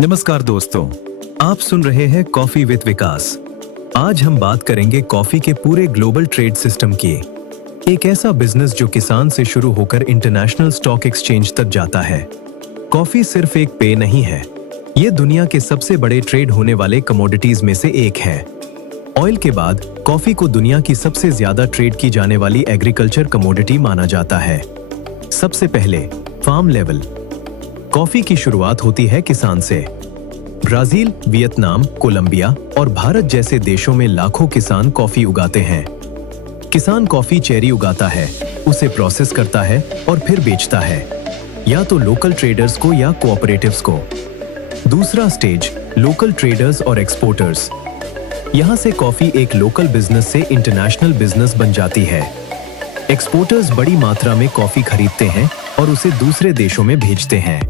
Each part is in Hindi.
नमस्कार दोस्तों, आप सुन रहे हैं कॉफी विद विकास। आज हम बात करेंगे कॉफी के पूरे ग्लोबल ट्रेड सिस्टम की। एक ऐसा बिजनेस जो किसान से शुरू होकर इंटरनेशनल स्टॉक एक्सचेंज तक जाता है। कॉफी सिर्फ एक पेय नहीं है, ये दुनिया के सबसे बड़े ट्रेड होने वाले कमोडिटीज में से एक है। ऑयल के बाद कॉफी को दुनिया की सबसे ज्यादा ट्रेड की जाने वाली एग्रीकल्चर कमोडिटी माना जाता है। सबसे पहले फार्म लेवल। कॉफी की शुरुआत होती है किसान से। ब्राजील, वियतनाम, कोलंबिया और भारत जैसे देशों में लाखों किसान कॉफी उगाते हैं। किसान कॉफी चेरी उगाता है, उसे प्रोसेस करता है और फिर बेचता है, या तो लोकल ट्रेडर्स को या कोऑपरेटिव्स को। दूसरा स्टेज लोकल ट्रेडर्स और एक्सपोर्टर्स। यहां से कॉफी एक लोकल बिजनेस से इंटरनेशनल बिजनेस बन जाती है। एक्सपोर्टर्स बड़ी मात्रा में कॉफी खरीदते हैं और उसे दूसरे देशों में भेजते हैं।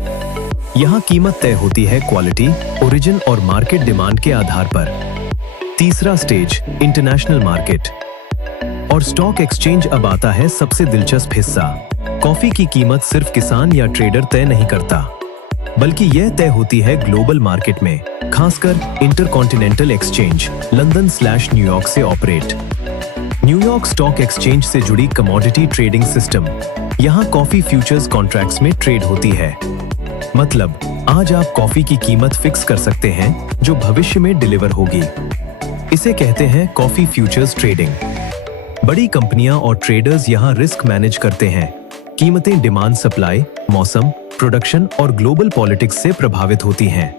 यहाँ कीमत तय होती है क्वालिटी, ओरिजिन और मार्केट डिमांड के आधार पर। तीसरा स्टेज इंटरनेशनल मार्केट और स्टॉक एक्सचेंज। अब आता है सबसे दिलचस्प हिस्सा। कॉफी की कीमत सिर्फ किसान या ट्रेडर तय नहीं करता, बल्कि यह तय होती है ग्लोबल मार्केट में, खासकर इंटरकॉन्टिनेंटल एक्सचेंज लंदन/न्यूयॉर्क से ऑपरेट। न्यूयॉर्क स्टॉक एक्सचेंज से जुड़ी कमोडिटी ट्रेडिंग सिस्टम। यहाँ कॉफी फ्यूचर्स कॉन्ट्रैक्ट्स में ट्रेड होती है। मतलब आज आप कॉफी की कीमत फिक्स कर सकते हैं जो भविष्य में डिलीवर होगी। इसे कहते हैं कॉफी फ्यूचर्स ट्रेडिंग। बड़ी कंपनियां और ट्रेडर्स यहाँ रिस्क मैनेज करते हैं। कीमतें डिमांड, सप्लाई, मौसम, प्रोडक्शन और ग्लोबल पॉलिटिक्स से प्रभावित होती हैं।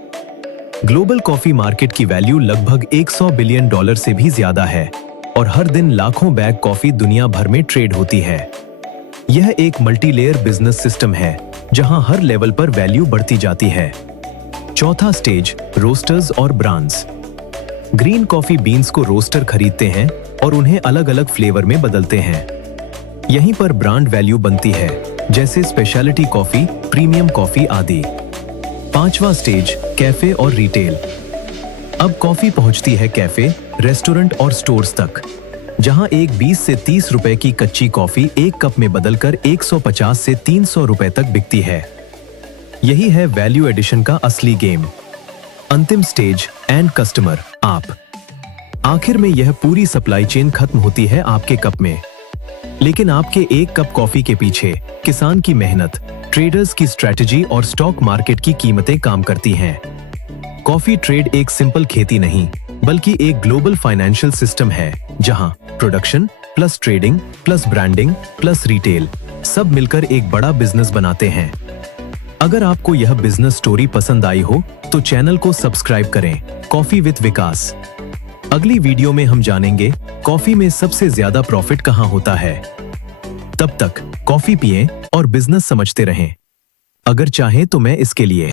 ग्लोबल कॉफी मार्केट की वैल्यू लगभग $100 बिलियन से भी ज्यादा है और हर दिन लाखों बैग कॉफी दुनिया भर में ट्रेड होती है। यह एक मल्टी लेयर बिजनेस सिस्टम है जहां हर लेवल पर वैल्यू बढ़ती जाती है। चौथा स्टेज रोस्टर्स और ब्रांड्स। ग्रीन कॉफी बीन्स को रोस्टर खरीदते हैं और उन्हें अलग अलग फ्लेवर में बदलते हैं। यहीं पर ब्रांड वैल्यू बनती है, जैसे स्पेशलिटी कॉफी, प्रीमियम कॉफी आदि। पांचवा स्टेज कैफे और रिटेल। अब कॉफी पहुंचती है कैफे, रेस्टोरेंट और स्टोर्स तक, जहां एक 20 से 30 रुपए की कच्ची कॉफी एक कप में बदलकर 150 से 300 रुपए तक बिकती है। यही है वैल्यू एडिशन का असली गेम। अंतिम स्टेज एंड कस्टमर, आप। आखिर में यह पूरी सप्लाई चेन खत्म होती है आपके कप में। लेकिन आपके एक कप कॉफी के पीछे किसान की मेहनत, ट्रेडर्स की स्ट्रेटजी और स्टॉक मार्केट की कीमतें काम करती हैं। कॉफी ट्रेड एक सिंपल खेती नहीं, बल्कि एक ग्लोबल फाइनेंशियल सिस्टम है, जहां production plus trading plus branding plus retail सब मिलकर एक बड़ा बिजनेस बनाते हैं। अगर आपको यह बिजनेस स्टोरी पसंद आई हो तो चैनल को सब्सक्राइब करें, कॉफी विद विकास। अगली वीडियो में हम जानेंगे कॉफी में सबसे ज्यादा प्रॉफिट कहां होता है। तब तक कॉफी पिएं और बिजनेस समझते रहें। अगर चाहें तो मैं इसके लिए